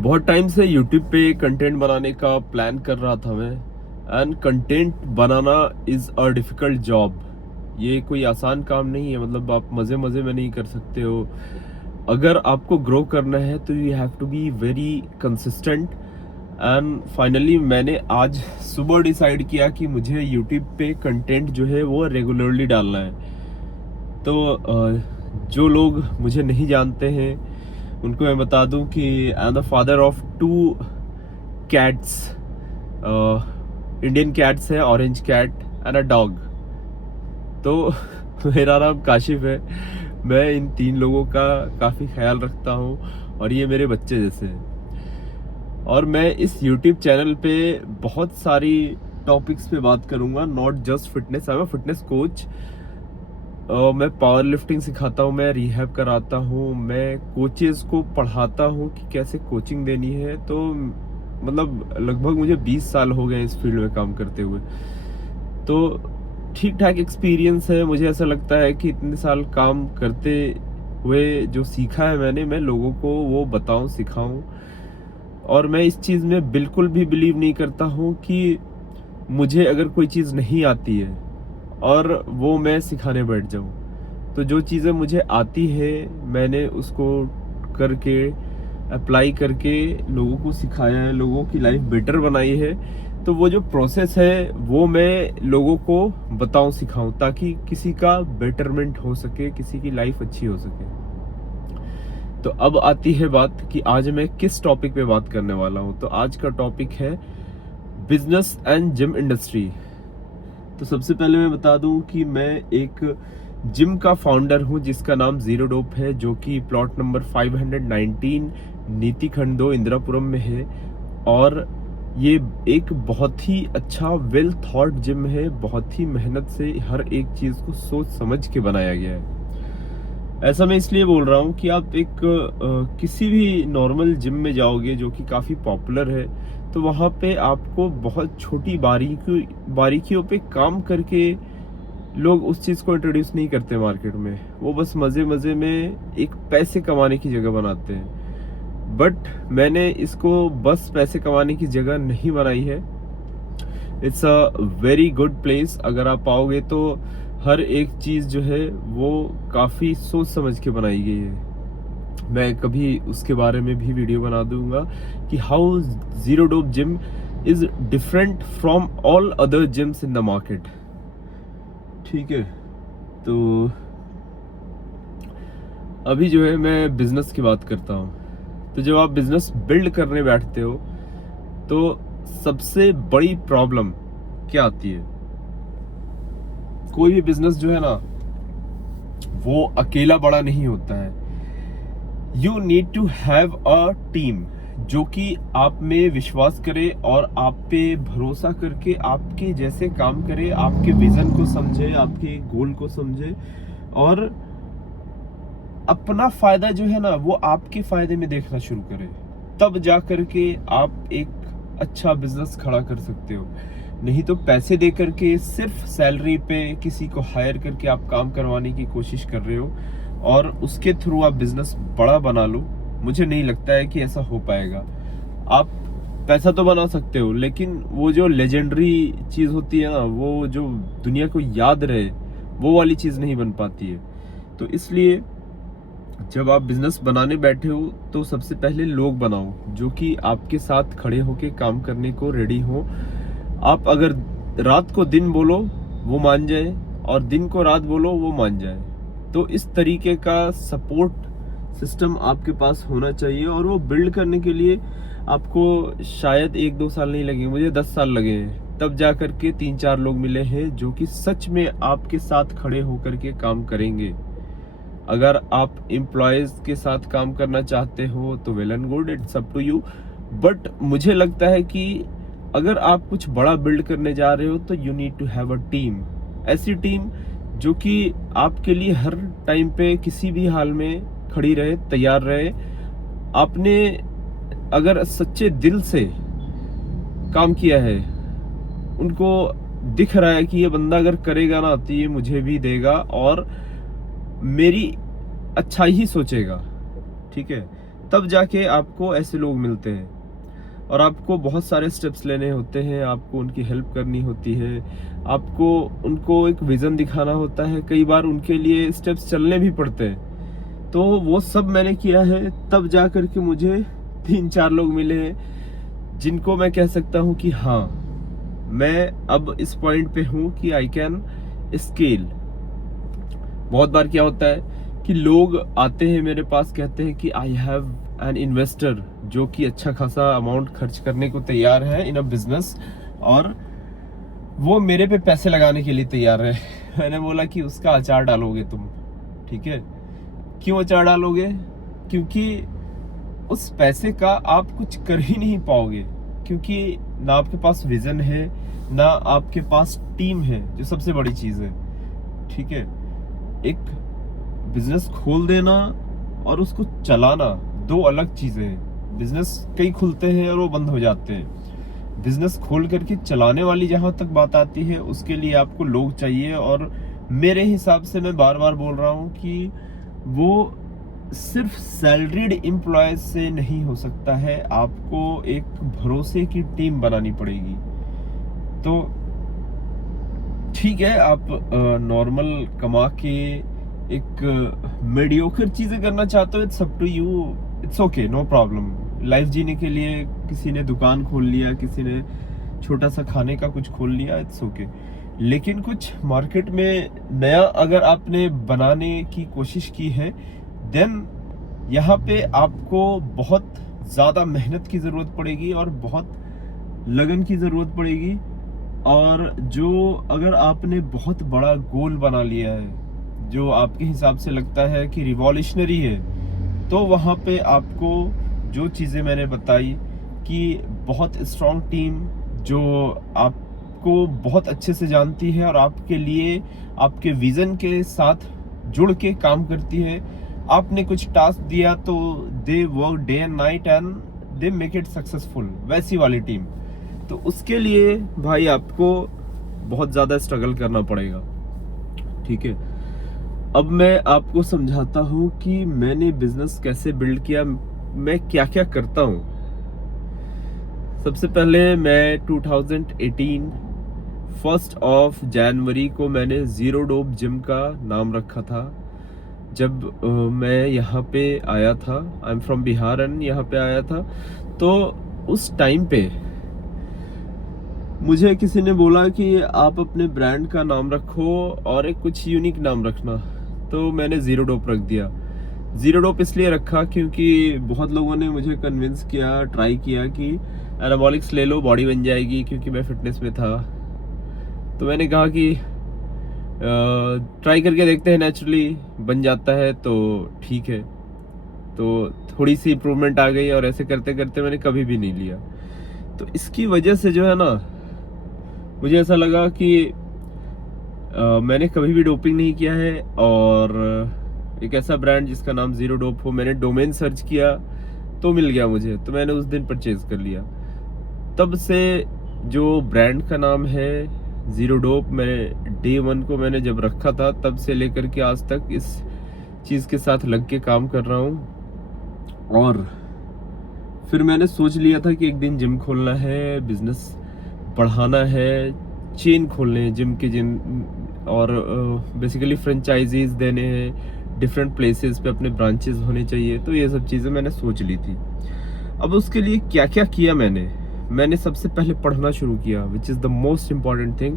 बहुत टाइम से यूट्यूब पे कंटेंट बनाने का प्लान कर रहा था मैं। And content banana is a difficult job. ये कोई आसान काम नहीं है, मतलब आप मज़े मज़े में नहीं कर सकते हो। अगर आपको ग्रो करना है तो you have to be very consistent. And finally मैंने आज सुबह डिसाइड किया कि मुझे यूट्यूब पे कंटेंट जो है वो रेगुलरली डालना है। तो जो लोग मुझे नहीं जानते हैं उनको मैं बता दूं कि I am the father of two cats. Indian cats है, orange cat and a dog. तो मेरा नाम काशिफ है। मैं इन तीन लोगों का काफ़ी ख्याल रखता हूँ और ये मेरे बच्चे जैसे हैं। और मैं इस यूट्यूब चैनल पे बहुत सारी टॉपिक्स पे बात करूँगा, not just fitness. I am a fitness coach. मैं पावर लिफ्टिंग सिखाता हूँ, मैं रिहैब कराता हूँ, मैं कोचेस को पढ़ाता हूँ कि कैसे कोचिंग देनी है। तो मतलब लगभग मुझे 20 साल हो गए इस फील्ड में काम करते हुए। तो ठीक ठाक एक्सपीरियंस है। मुझे ऐसा लगता है कि इतने साल काम करते हुए जो सीखा है मैंने, मैं लोगों को वो बताऊँ, सिखाऊँ। और मैं इस चीज़ में बिल्कुल भी बिलीव नहीं करता हूँ कि मुझे अगर कोई चीज़ नहीं आती है और वो मैं सिखाने बैठ जाऊँ। तो जो चीज़ें मुझे आती है मैंने उसको करके, अप्लाई करके लोगों को सिखाया है, लोगों की लाइफ बेटर बनाई है। तो वो जो प्रोसेस है वो मैं लोगों को बताऊं, सिखाऊं, ताकि किसी का बेटरमेंट हो सके, किसी की लाइफ अच्छी हो सके। तो अब आती है बात कि आज मैं किस टॉपिक पे बात करने वाला हूं। तो आज का टॉपिक है बिजनेस एंड जिम इंडस्ट्री। तो सबसे पहले मैं बता दूं कि मैं एक जिम का फाउंडर हूं जिसका नाम जीरो डोप है, जो कि प्लॉट नंबर 519 नीति खंड 2 इंदिरापुरम में है। और ये एक बहुत ही अच्छा वेल थॉट जिम है। बहुत ही मेहनत से हर एक चीज को सोच समझ के बनाया गया है। ऐसा मैं इसलिए बोल रहा हूँ कि आप एक किसी भी नॉर्मल जिम में जाओगे जो कि काफ़ी पॉपुलर है, तो वहाँ पे आपको बहुत छोटी बारीकियों पे काम करके लोग उस चीज़ को इंट्रोड्यूस नहीं करते मार्केट में। वो बस मज़े मज़े में एक पैसे कमाने की जगह बनाते हैं। बट मैंने इसको बस पैसे कमाने की जगह नहीं बनाई है। It's a very good place. अगर आप आओगे तो हर एक चीज़ जो है वो काफ़ी सोच समझ के बनाई गई है। मैं कभी उसके बारे में भी वीडियो बना दूंगा कि how zero dope gym is different from all other gyms in the market. ठीक है। तो अभी जो है मैं बिजनेस की बात करता हूँ। तो जब आप बिजनेस बिल्ड करने बैठते हो तो सबसे बड़ी प्रॉब्लम क्या आती है? कोई भी बिजनेस जो है ना वो अकेला बड़ा नहीं होता है। You need to have a team जो कि आप में विश्वास करे और आप पे भरोसा करके आपके जैसे काम करे, आपके विजन को समझे, आपके गोल को समझे और अपना फायदा जो है ना वो आपके फायदे में देखना शुरू करे। तब जा करके आप एक अच्छा बिजनेस खड़ा कर सकते हो। नहीं तो पैसे दे करके सिर्फ सैलरी पे किसी को हायर करके आप काम करवाने की कोशिश कर रहे हो और उसके थ्रू आप बिजनेस बड़ा बना लो, मुझे नहीं लगता है कि ऐसा हो पाएगा। आप पैसा तो बना सकते हो, लेकिन वो जो लेजेंडरी चीज होती है ना, वो जो दुनिया को याद रहे, वो वाली चीज नहीं बन पाती है। तो इसलिए जब आप बिजनेस बनाने बैठे हो तो सबसे पहले लोग बनाओ जो कि आपके साथ खड़े होके काम करने को रेडी हो। आप अगर रात को दिन बोलो वो मान जाए और दिन को रात बोलो वो मान जाए। तो इस तरीके का सपोर्ट सिस्टम आपके पास होना चाहिए और वो बिल्ड करने के लिए आपको शायद 1-2 साल नहीं लगे, मुझे 10 साल लगे हैं। तब जा करके 3-4 लोग मिले हैं जो कि सच में आपके साथ खड़े होकर के काम करेंगे। अगर आप एम्प्लॉयज के साथ काम करना चाहते हो तो well and good, it's up to you. But मुझे लगता है कि अगर आप कुछ बड़ा बिल्ड करने जा रहे हो तो you need to have a team. ऐसी टीम जो कि आपके लिए हर टाइम पे किसी भी हाल में खड़ी रहे, तैयार रहे। आपने अगर सच्चे दिल से काम किया है, उनको दिख रहा है कि ये बंदा अगर करेगा ना तो ये मुझे भी देगा और मेरी अच्छा ही सोचेगा। ठीक है। तब जाके आपको ऐसे लोग मिलते हैं और आपको बहुत सारे स्टेप्स लेने होते हैं, आपको उनकी हेल्प करनी होती है, आपको उनको एक विजन दिखाना होता है, कई बार उनके लिए स्टेप्स चलने भी पड़ते हैं। तो वो सब मैंने किया है, तब जा कर के मुझे 3-4 लोग मिले हैं जिनको मैं कह सकता हूँ कि हाँ, मैं अब इस पॉइंट पे हूँ कि आई कैन स्केल। बहुत बार क्या होता है कि लोग आते हैं मेरे पास, कहते हैं कि आई हैव एन इन्वेस्टर जो कि अच्छा खासा अमाउंट खर्च करने को तैयार है इन अ बिजनेस, और वो मेरे पे पैसे लगाने के लिए तैयार है। मैंने बोला कि उसका अचार डालोगे तुम, ठीक है। क्यों अचार डालोगे? क्योंकि उस पैसे का आप कुछ कर ही नहीं पाओगे, क्योंकि ना आपके पास विजन है, ना आपके पास टीम है, जो सबसे बड़ी चीज है, ठीक है। एक बिजनेस खोल देना और उसको चलाना दो अलग चीजें हैं। बिजनेस कई खुलते हैं और वो बंद हो जाते हैं। बिजनेस खोल करके चलाने वाली जहां तक बात आती है, उसके लिए आपको लोग चाहिए, और मेरे हिसाब से मैं बार बार बोल रहा हूं कि वो सिर्फ सैलरीड एम्प्लॉयज से नहीं हो सकता है, आपको एक भरोसे की टीम बनानी पड़ेगी। तो ठीक है, आप नॉर्मल कमा के एक मीडियोकर चीजें करना चाहते हो, it's up to you, it's okay, no problem. Life जीने के लिए किसी ने दुकान खोल लिया, किसी ने छोटा सा खाने का कुछ खोल लिया, इट्स ओके। लेकिन कुछ मार्केट में नया अगर आपने बनाने की कोशिश की है, देन यहाँ पे आपको बहुत ज्यादा मेहनत की जरूरत पड़ेगी और बहुत लगन की जरूरत पड़ेगी। और जो अगर आपने बहुत बड़ा गोल बना लिया है, जो आपके हिसाब से लगता है कि रिवॉल्यूशनरी है, तो वहाँ पे आपको जो चीज़ें मैंने बताई कि बहुत स्ट्रॉन्ग टीम जो आपको बहुत अच्छे से जानती है और आपके लिए आपके विजन के साथ जुड़ के काम करती है। आपने कुछ टास्क दिया तो they work day and night and they make it successful, वैसी वाली टीम। तो उसके लिए भाई आपको बहुत ज़्यादा स्ट्रगल करना पड़ेगा, ठीक है। अब मैं आपको समझाता हूँ कि मैंने बिजनेस कैसे बिल्ड किया, मैं क्या क्या करता हूँ। सबसे पहले मैं 2018 1 जनवरी को मैंने जीरो डोप जिम का नाम रखा था। जब मैं यहाँ पे आया था, I am from Bihar and यहाँ पे आया था, तो उस टाइम पे मुझे किसी ने बोला कि आप अपने ब्रांड का नाम रखो और एक कुछ यूनिक नाम रखना, तो मैंने जीरो डोप रख दिया। जीरो डोप इसलिए रखा क्योंकि बहुत लोगों ने मुझे कन्विंस किया, ट्राई किया कि एनाबॉलिक्स ले लो, बॉडी बन जाएगी, क्योंकि मैं फिटनेस में था। तो मैंने कहा कि ट्राई करके देखते हैं, नेचुरली बन जाता है तो ठीक है। तो थोड़ी सी इम्प्रूवमेंट आ गई और ऐसे करते करते मैंने कभी भी नहीं लिया। तो इसकी वजह से जो है ना, मुझे ऐसा लगा कि मैंने कभी भी डोपिंग नहीं किया है, और एक ऐसा ब्रांड जिसका नाम जीरो डोप हो, मैंने डोमेन सर्च किया तो मिल गया मुझे, तो मैंने उस दिन परचेज कर लिया। तब से जो ब्रांड का नाम है जीरो डोप, मैंने डे 1 को मैंने जब रखा था, तब से लेकर के आज तक इस चीज़ के साथ लग के काम कर रहा हूँ। और फिर मैंने सोच लिया था कि एक दिन जिम खोलना है, बिजनेस बढ़ाना है, चेन खोलने हैं जिम के, जिम, और बेसिकली फ्रेंचाइजीज देने हैं, डिफरेंट प्लेसेस पे अपने ब्रांचेस होने चाहिए। तो ये सब चीज़ें मैंने सोच ली थी। अब उसके लिए क्या क्या किया मैंने सबसे पहले पढ़ना शुरू किया, which is the most important thing.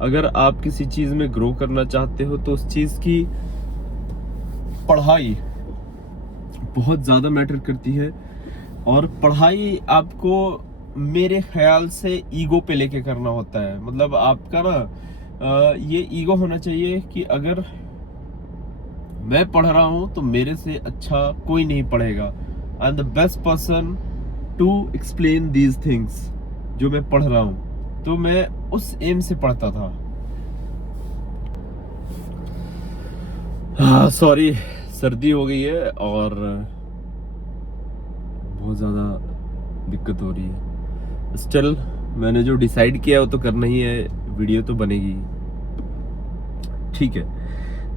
अगर आप किसी चीज़ में ग्रो करना चाहते हो तो उस चीज़ की पढ़ाई बहुत ज़्यादा मैटर करती है। और पढ़ाई आपको मेरे ख्याल से ईगो पे लेके करना होता है। मतलब आपका ना ये ईगो होना चाहिए कि अगर मैं पढ़ रहा हूं तो मेरे से अच्छा कोई नहीं पढ़ेगा। I am the best person to explain these things, जो मैं पढ़ रहा हूं। तो मैं उस एम से पढ़ता था। हाँ सॉरी, सर्दी हो गई है और बहुत ज़्यादा दिक्कत हो रही है। स्टिल मैंने जो डिसाइड किया वो तो करना ही है, वीडियो तो बनेगी, ठीक है।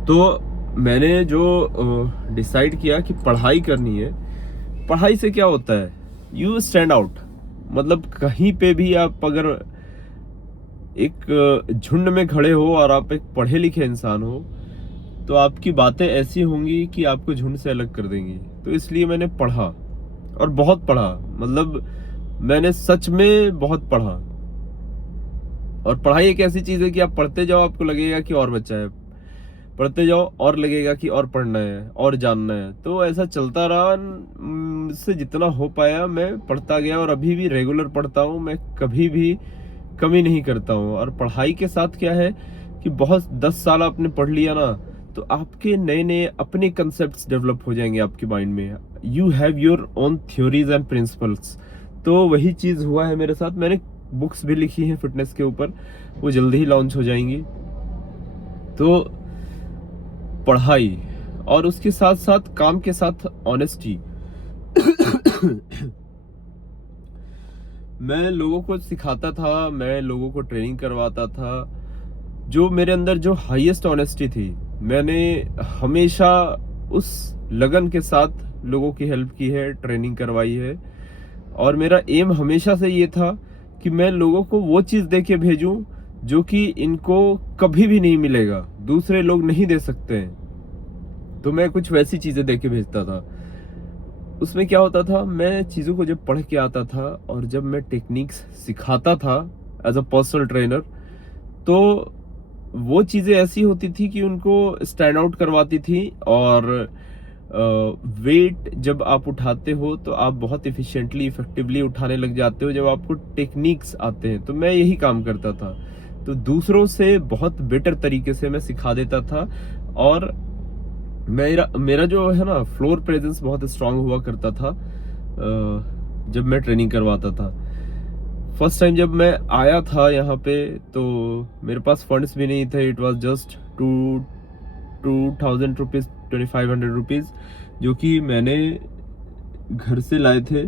तो मैंने जो डिसाइड किया कि पढ़ाई करनी है, पढ़ाई से क्या होता है, यू स्टैंड आउट। मतलब कहीं पे भी आप अगर एक झुंड में खड़े हो और आप एक पढ़े लिखे इंसान हो, तो आपकी बातें ऐसी होंगी कि आपको झुंड से अलग कर देंगी। तो इसलिए मैंने पढ़ा, और बहुत पढ़ा। मतलब मैंने सच में बहुत पढ़ा। और पढ़ाई एक ऐसी चीज है कि आप पढ़ते जाओ, आपको लगेगा कि और बच्चा है, पढ़ते जाओ और लगेगा कि और पढ़ना है और जानना है। तो ऐसा चलता रहा। मुझसे जितना हो पाया मैं पढ़ता गया, और अभी भी रेगुलर पढ़ता हूँ। मैं कभी भी कमी नहीं करता हूँ। और पढ़ाई के साथ क्या है कि बहुत 10 साल आपने पढ़ लिया ना, तो आपके नए नए अपने कंसेप्ट डेवलप हो जाएंगे आपके माइंड में। You have your own theories and principles. तो वही चीज हुआ है मेरे साथ। मैंने बुक्स भी लिखी हैं फिटनेस के ऊपर, वो जल्दी ही लॉन्च हो जाएंगी। तो पढ़ाई और उसके साथ साथ काम के साथ ऑनेस्टी। मैं लोगों को सिखाता था, मैं लोगों को ट्रेनिंग करवाता था। जो मेरे अंदर जो हाईएस्ट ऑनेस्टी थी, मैंने हमेशा उस लगन के साथ लोगों की हेल्प की है, ट्रेनिंग करवाई है। और मेरा एम हमेशा से ये था कि मैं लोगों को वो चीज़ दे के भेजूं जो कि इनको कभी भी नहीं मिलेगा, दूसरे लोग नहीं दे सकते हैं। तो मैं कुछ वैसी चीज़ें दे के भेजता था। उसमें क्या होता था, मैं चीज़ों को जब पढ़ के आता था और जब मैं टेक्निक्स सिखाता था एज अ पर्सनल ट्रेनर, तो वो चीज़ें ऐसी होती थी कि उनको स्टैंड आउट करवाती थी। और वेट जब आप उठाते हो तो आप बहुत इफिशिएंटली इफेक्टिवली उठाने लग जाते हो जब आपको टेक्निक्स आते हैं। तो मैं यही काम करता था। तो दूसरों से बहुत बेटर तरीके से मैं सिखा देता था। और मेरा मेरा जो है ना, फ्लोर प्रेजेंस बहुत स्ट्रांग हुआ करता था जब मैं ट्रेनिंग करवाता था। फर्स्ट टाइम जब मैं आया था यहाँ पे, तो मेरे पास फंड्स भी नहीं थे। It was just 2000 rupees, 2500 rupees, जो कि मैंने घर से लाए थे।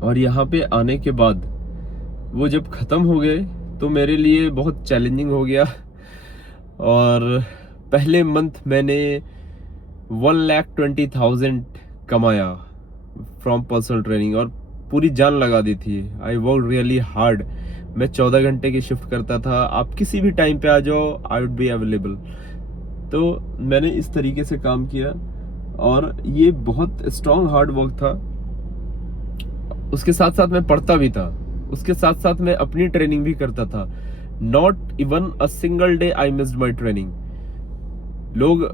और यहाँ पे आने के बाद वो जब ख़त्म हो गए तो मेरे लिए बहुत चैलेंजिंग हो गया। और पहले मंथ मैंने 1,20,000 कमाया फ्रॉम पर्सनल ट्रेनिंग, और पूरी जान लगा दी थी। I work really hard. मैं 14 घंटे की शिफ्ट करता था। आप किसी भी टाइम पे आ जाओ, आई वुड बी अवेलेबल। तो मैंने इस तरीके से काम किया, और ये बहुत स्ट्रॉन्ग हार्ड वर्क था। उसके साथ साथ मैं पढ़ता भी था, उसके साथ साथ मैं अपनी ट्रेनिंग भी करता था। Not even a single day I missed my training. लोग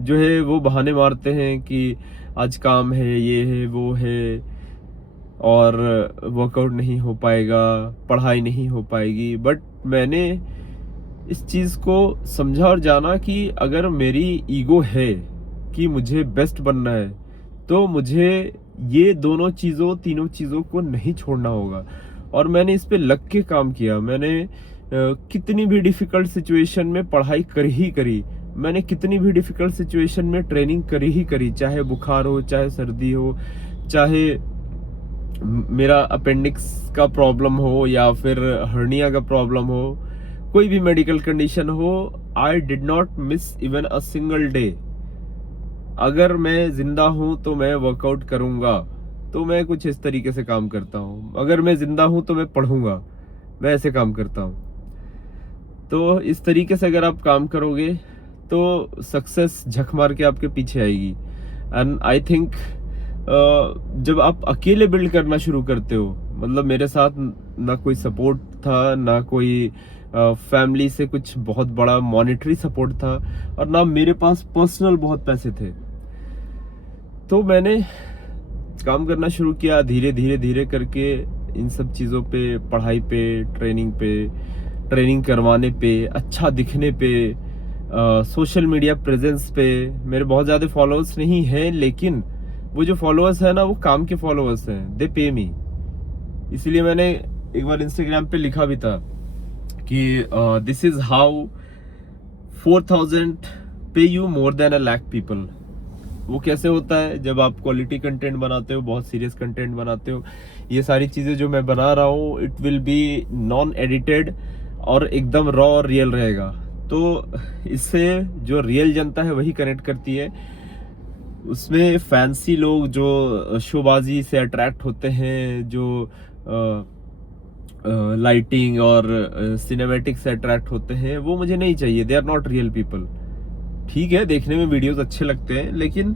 जो है वो बहाने मारते हैं कि आज काम है, ये है, वो है, और वर्कआउट नहीं हो पाएगा, पढ़ाई नहीं हो पाएगी। बट मैंने इस चीज़ को समझा और जाना कि अगर मेरी ईगो है कि मुझे बेस्ट बनना है, तो मुझे ये दोनों चीज़ों, तीनों चीज़ों को नहीं छोड़ना होगा। और मैंने इस पे लग के काम किया। मैंने कितनी भी डिफ़िकल्ट सिचुएशन में पढ़ाई करी ही करी। मैंने कितनी भी डिफ़िकल्ट सिचुएशन में ट्रेनिंग करी ही करी, चाहे बुखार हो, चाहे सर्दी हो, चाहे मेरा अपेंडिक्स का प्रॉब्लम हो, या फिर हर्निया का प्रॉब्लम हो, कोई भी मेडिकल कंडीशन हो। I did not miss even a single day. अगर मैं जिंदा हूं तो मैं वर्कआउट करूंगा। तो मैं कुछ इस तरीके से काम करता हूं। अगर मैं जिंदा हूं तो मैं पढ़ूंगा। मैं ऐसे काम करता हूं। तो इस तरीके से अगर आप काम करोगे तो सक्सेस झक मार के आपके पीछे आएगी। एंड आई थिंक जब आप अकेले बिल्ड करना शुरू करते हो, मतलब मेरे साथ ना कोई सपोर्ट था, ना कोई फैमिली से कुछ बहुत बड़ा मॉनेटरी सपोर्ट था, और ना मेरे पास पर्सनल बहुत पैसे थे। तो मैंने काम करना शुरू किया धीरे धीरे धीरे करके, इन सब चीज़ों पे, पढ़ाई पे, ट्रेनिंग पे, ट्रेनिंग करवाने पे, अच्छा दिखने पे, सोशल मीडिया प्रेजेंस पे। मेरे बहुत ज़्यादा फॉलोअर्स नहीं हैं, लेकिन वो जो फॉलोअर्स है ना, वो काम के फॉलोअर्स हैं। दे पे मी। इसीलिए मैंने एक बार इंस्टाग्राम पे लिखा भी था कि दिस इज हाउ 4,000 पे you more than a lakh people. वो कैसे होता है, जब आप क्वालिटी कंटेंट बनाते हो, बहुत सीरियस कंटेंट बनाते हो। ये सारी चीज़ें जो मैं बना रहा हूँ, it will be non edited और एकदम रॉ और रियल रहेगा। तो इससे जो रियल जनता है वही कनेक्ट करती है। उसमें फैंसी लोग जो शोबाजी से अट्रैक्ट होते हैं, जो लाइटिंग और सिनेमैटिक से अट्रैक्ट होते हैं, वो मुझे नहीं चाहिए। They are not real people. ठीक है, देखने में वीडियोस अच्छे लगते हैं, लेकिन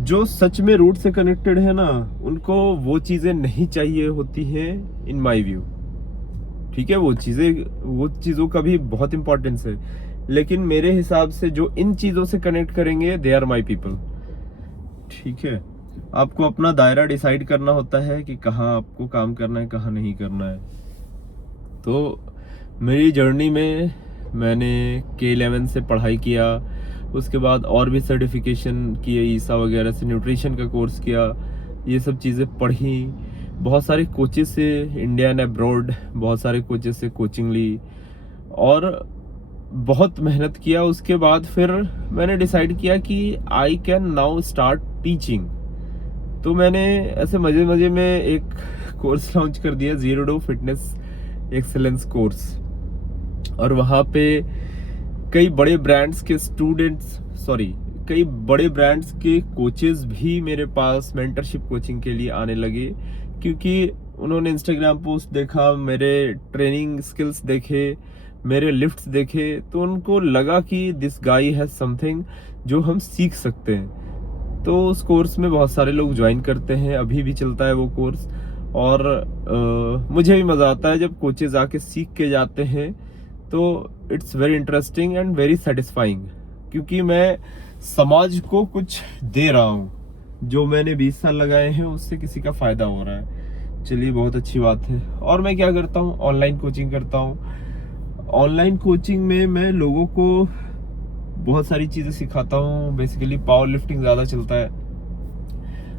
जो सच में रूट से कनेक्टेड है ना, उनको वो चीजें नहीं चाहिए होती हैं इन माय व्यू। ठीक है, वो चीजों का भी बहुत इंपॉर्टेंस है, लेकिन मेरे हिसाब से जो इन चीजों से कनेक्ट करेंगे, दे आर माय पीपल। ठीक है, आपको अपना दायरा डिसाइड करना होता है कि कहाँ आपको काम करना है, कहाँ नहीं करना है। तो मेरी जर्नी में मैंने K11 से पढ़ाई किया, उसके बाद और भी सर्टिफिकेशन किए, ईसा वगैरह से न्यूट्रिशन का कोर्स किया, ये सब चीज़ें पढ़ी। बहुत सारे कोचेस से, इंडिया एंड अब्रॉड बहुत सारे कोचेस से कोचिंग ली और बहुत मेहनत किया। उसके बाद फिर मैंने डिसाइड किया कि I can now start teaching. तो मैंने ऐसे मजे मजे में एक कोर्स लॉन्च कर दिया, zero to fitness excellence course. और वहाँ पे कई बड़े ब्रांड्स के कई बड़े ब्रांड्स के कोचेस भी मेरे पास मेंटरशिप कोचिंग के लिए आने लगे, क्योंकि उन्होंने इंस्टाग्राम पोस्ट देखा, मेरे ट्रेनिंग स्किल्स देखे, मेरे लिफ्ट्स देखे, तो उनको लगा कि दिस गाय हैज समथिंग जो हम सीख सकते हैं। तो उस कोर्स में बहुत सारे लोग ज्वाइन करते हैं, अभी भी चलता है वो कोर्स। और मुझे भी मज़ा आता है जब कोचेज आके सीख के जाते हैं, तो it's very interesting and very satisfying, क्योंकि मैं समाज को कुछ दे रहा हूँ। जो मैंने 20 साल लगाए हैं उससे किसी का फायदा हो रहा है। चलिए, बहुत अच्छी बात है। और मैं क्या करता हूँ, ऑनलाइन कोचिंग करता हूँ। ऑनलाइन कोचिंग में मैं लोगों को बहुत सारी चीज़ें सिखाता हूँ। बेसिकली पावर लिफ्टिंग ज़्यादा चलता है,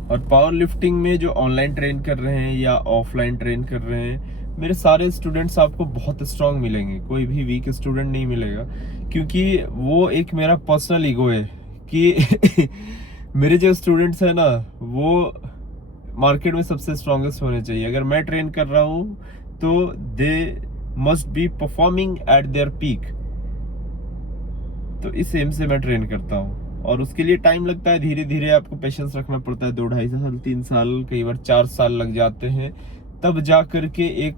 और पावर लिफ्टिंग में जो ऑनलाइन ट्रेन कर रहे हैं या ऑफलाइन ट्रेन कर रहे हैं, मेरे सारे स्टूडेंट्स आपको बहुत स्ट्रांग मिलेंगे, कोई भी वीक स्टूडेंट नहीं मिलेगा। क्योंकि वो एक मेरा पर्सनल ईगो है कि मेरे जो स्टूडेंट्स हैं ना, वो मार्केट में सबसे स्ट्रांगेस्ट होने चाहिए। अगर मैं ट्रेन कर रहा हूँ तो they must be performing at there peak. तो इस एम से मैं ट्रेन करता हूँ, और उसके लिए टाइम लगता है। धीरे धीरे आपको पेशेंस रखना पड़ता है। 2-2.5 साल, 3 साल, कई बार 4 साल लग जाते हैं, तब जा करके एक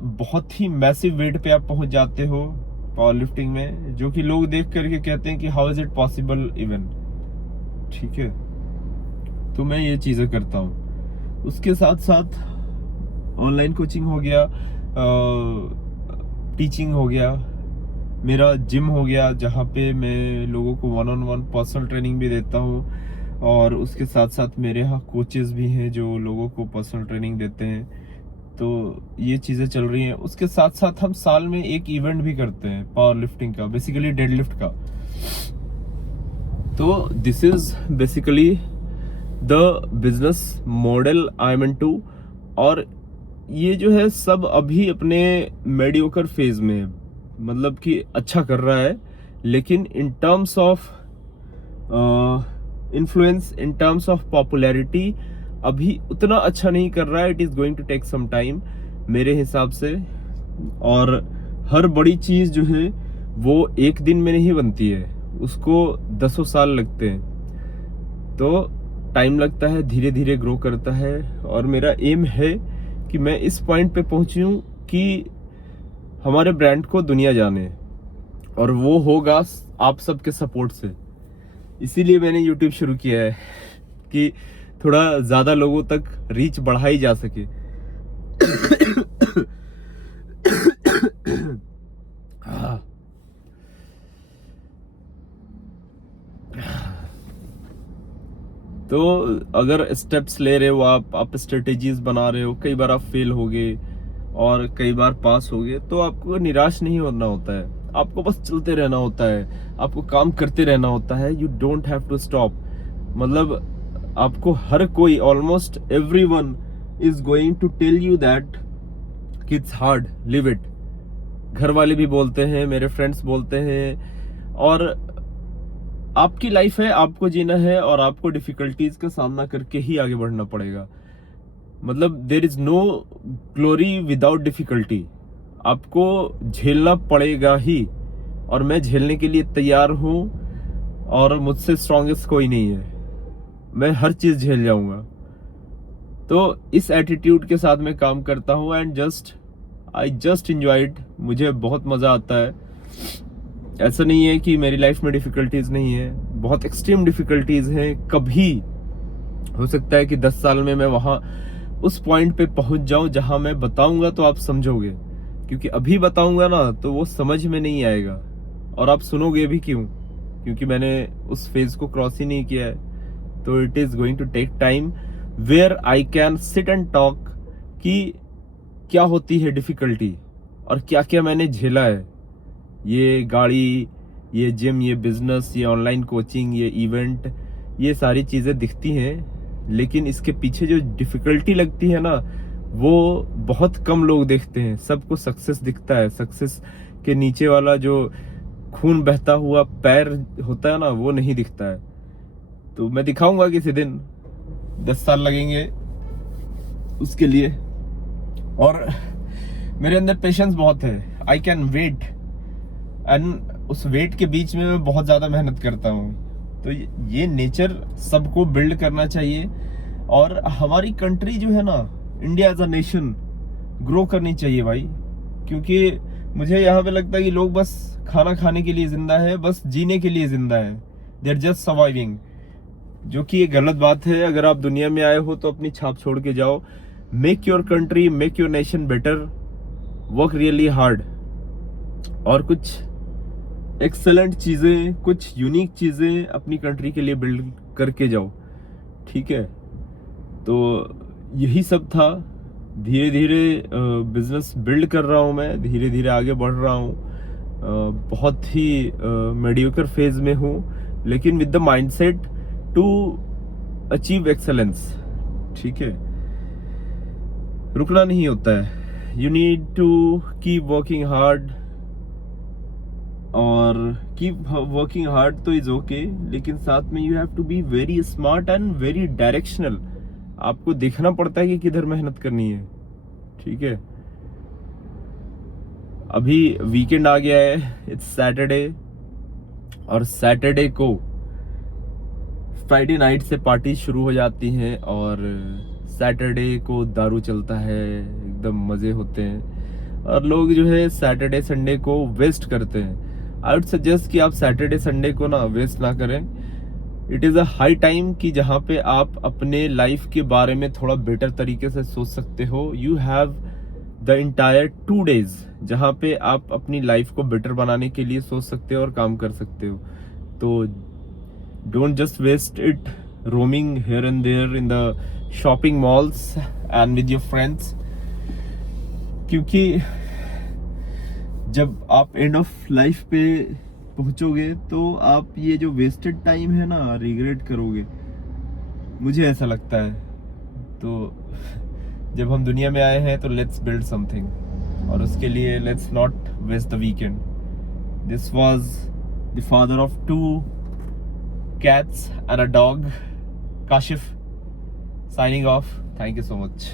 बहुत ही मैसिव वेट पे आप पहुंच जाते हो पावर लिफ्टिंग में, जो कि लोग देख करके कहते हैं कि how is it possible even. ठीक है, तो मैं ये चीजें करता हूँ। उसके साथ साथ ऑनलाइन कोचिंग हो गया, टीचिंग हो गया, मेरा जिम हो गया, जहाँ पे मैं लोगों को 1-on-1 पर्सनल ट्रेनिंग भी देता हूँ। और उसके साथ साथ मेरे यहाँ कोचेस भी हैं जो लोगों को पर्सनल ट्रेनिंग देते हैं। तो ये चीज़ें चल रही हैं। उसके साथ साथ हम साल में एक इवेंट भी करते हैं पावर लिफ्टिंग का, बेसिकली डेडलिफ्ट का। तो this is basically the business model I am into. और ये जो है सब अभी अपने मेडियोकर फेज में है, मतलब कि अच्छा कर रहा है, लेकिन in terms of influence, in terms of popularity अभी उतना अच्छा नहीं कर रहा है। It is going to take some time मेरे हिसाब से। और हर बड़ी चीज जो है वो एक दिन में नहीं बनती है, उसको 10 साल लगते हैं। तो टाइम लगता है, धीरे धीरे ग्रो करता है। और मेरा एम है कि मैं इस पॉइंट पे पहुंचूं कि हमारे ब्रांड को दुनिया जाने, और वो होगा आप सबके सपोर्ट से। इसीलिए मैंने यूट्यूब शुरू किया है कि थोड़ा ज़्यादा लोगों तक रीच बढ़ाई जा सके। तो अगर स्टेप्स ले रहे हो आप स्ट्रेटेजीज बना रहे हो, कई बार आप फेल हो गए और कई बार पास हो गए, तो आपको निराश नहीं होना होता है। आपको बस चलते रहना होता है, आपको काम करते रहना होता है। You don't have to stop. मतलब आपको हर कोई, almost everyone is going to tell you that कि इट्स हार्ड, लिव इट। घर वाले भी बोलते हैं, मेरे फ्रेंड्स बोलते हैं। और आपकी लाइफ है, आपको जीना है, और आपको डिफिकल्टीज का सामना करके ही आगे बढ़ना पड़ेगा। मतलब there is no glory without difficulty. आपको झेलना पड़ेगा ही, और मैं झेलने के लिए तैयार हूँ। और मुझसे स्ट्रॉन्गेस्ट कोई नहीं है, मैं हर चीज़ झेल जाऊंगा। तो इस एटीट्यूड के साथ मैं काम करता हूँ and I just enjoy it. मुझे बहुत मज़ा आता है। ऐसा नहीं है कि मेरी लाइफ में डिफ़िकल्टीज़ नहीं है, बहुत एक्सट्रीम डिफ़िकल्टीज़ हैं। कभी हो सकता है कि 10 साल में मैं वहाँ उस पॉइंट पे पहुँच जाऊँ जहाँ मैं बताऊँगा तो आप समझोगे, क्योंकि अभी बताऊँगा ना तो वो समझ में नहीं आएगा और आप सुनोगे भी क्यों, क्योंकि मैंने उस फेज़ को क्रॉस ही नहीं किया है। तो it is going to take time where I can sit and talk कि क्या होती है डिफ़िकल्टी और क्या क्या मैंने झेला है। ये गाड़ी, ये जिम, ये बिजनेस, ये ऑनलाइन कोचिंग, ये इवेंट, ये सारी चीज़ें दिखती हैं, लेकिन इसके पीछे जो डिफ़िकल्टी लगती है ना, वो बहुत कम लोग देखते हैं। सबको सक्सेस दिखता है, सक्सेस के नीचे वाला जो खून बहता हुआ पैर होता है ना, वो नहीं दिखता है। तो मैं दिखाऊंगा किसी दिन, 10 साल लगेंगे उसके लिए। और मेरे अंदर पेशेंस बहुत है, आई कैन वेट, एंड उस वेट के बीच में मैं बहुत ज़्यादा मेहनत करता हूँ। तो ये नेचर सबको बिल्ड करना चाहिए। और हमारी कंट्री जो है ना, India as a nation grow करनी चाहिए भाई, क्योंकि मुझे यहाँ पे लगता है कि लोग बस खाना खाने के लिए जिंदा है, बस जीने के लिए जिंदा है। दे आर जस्ट सर्वाइविंग, जो कि ये गलत बात है। अगर आप दुनिया में आए हो तो अपनी छाप छोड़ के जाओ। Make your country, make your nation better, work really hard, और कुछ एक्सेलेंट चीज़ें, कुछ यूनिक चीज़ें अपनी कंट्री के लिए बिल्ड करके जाओ, ठीक है। तो यही सब था। धीरे धीरे बिजनेस बिल्ड कर रहा हूँ मैं, धीरे धीरे आगे बढ़ रहा हूँ। बहुत ही मेडियोकर फेज में हूँ, लेकिन with the mindset to achieve excellence, ठीक है। रुकना नहीं होता है, you need to keep working hard. और कीप वर्किंग हार्ड तो इज ओके, लेकिन साथ में you have to be very smart and very directional. आपको देखना पड़ता है कि किधर मेहनत करनी है, ठीक है। अभी वीकेंड आ गया है, इट्स सैटरडे, और सैटरडे को फ्राइडे नाइट से पार्टी शुरू हो जाती हैं, और सैटरडे को दारू चलता है, एकदम मज़े होते हैं, और लोग जो है सैटरडे संडे को वेस्ट करते हैं। आई वुड सजेस्ट कि आप सैटरडे संडे को ना वेस्ट ना करें। It is a high time कि जहाँ पे आप अपने लाइफ के बारे में थोड़ा बेटर तरीके से सोच सकते हो। You have the entire 2 days जहाँ पे आप अपनी लाइफ को बेटर बनाने के लिए सोच सकते हो और काम कर सकते हो। तो don't just waste it roaming here and there in the shopping malls and with your friends, क्योंकि जब आप एंड ऑफ लाइफ पे पहुंचोगे तो आप ये जो वेस्टेड टाइम है ना, रिग्रेट करोगे, मुझे ऐसा लगता है। तो जब हम दुनिया में आए हैं तो लेट्स बिल्ड समथिंग, और उसके लिए let's not waste the weekend. This was the father of 2 cats and a dog, Kashif, signing off. Thank you so much.